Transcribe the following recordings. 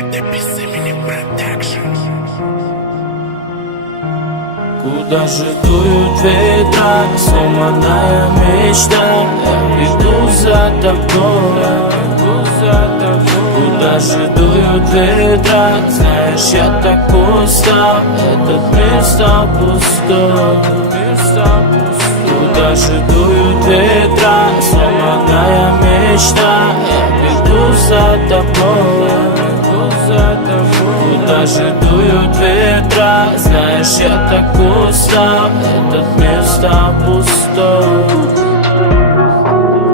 Это Безымени Продакшн. Куда же дуют ветра, сломанная мечта? Я иду за тобой. Куда же дуют ветра? Знаешь, я так устал, этот мир стал пустой. Куда же дуют ветра, сломанная мечта? Я иду за тобой. Куда же дуют ветра? Знаешь, я так устал, этот мир стал пустой.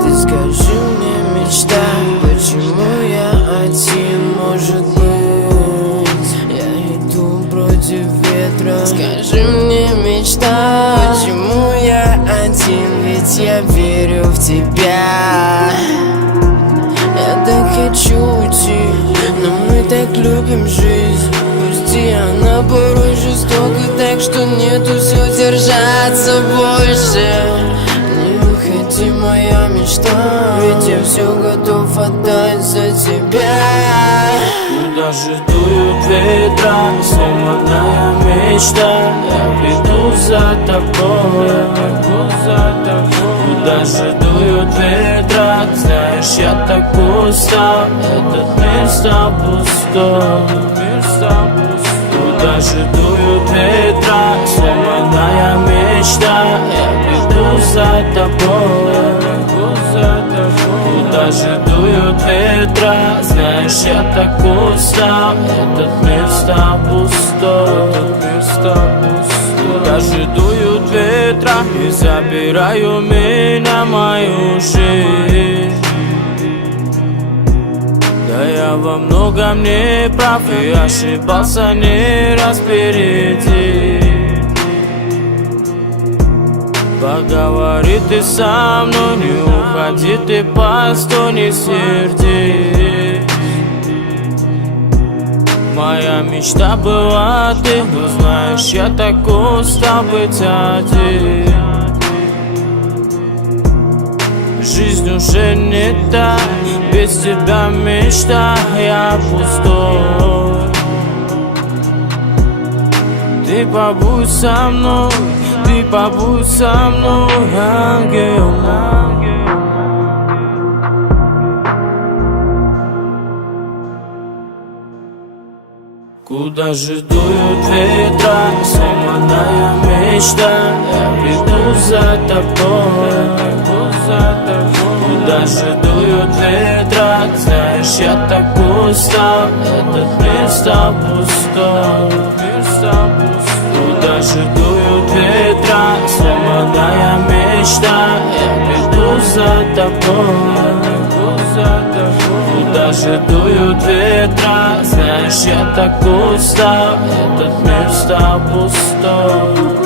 Ты скажи мне, мечта, почему я один? Может быть, я иду против ветра. Скажи мне, мечта, почему я один? Ведь я верю в тебя. Я так хочу уйти, но мы так любим жизнь. Пусти, она порой жестока, так что нету сил держаться больше. Не уходи, моя мечта, ведь я все готов отдать за тебя. Куда же дуют ветра, сломанная мечта? Я иду за тобой. Куда же дуют ветра? Знаешь, я так устал, этот мир стал пустой. Куда же дуют ветра, сломанная мечта? Я иду за тобой. Куда же дуют ветра? Знаешь, я так устал, этот мир стал пустой. Куда же дуют ветра и забираю меня, мою жизнь? Да я во многом не прав и ошибался не раз впереди. Поговори ты со мной, не уходи ты, постой, не сердись. Моя мечта была ты, но знаешь, я так устал быть один. Жизнь уже не та, без тебя мечта, я пустой. Ты побудь со мной, ты побудь со мной, ангел мой. Куда же дуют ветра, сломанная мечта? Я иду за тобой. Куда же дуют ветра? Знаешь, я так устал, этот мир стал пустой. Куда же дуют ветра, сломанная мечта? Я иду за тобой. Куда же дуют ветра? Знаешь, я так устал, этот мир стал пустой.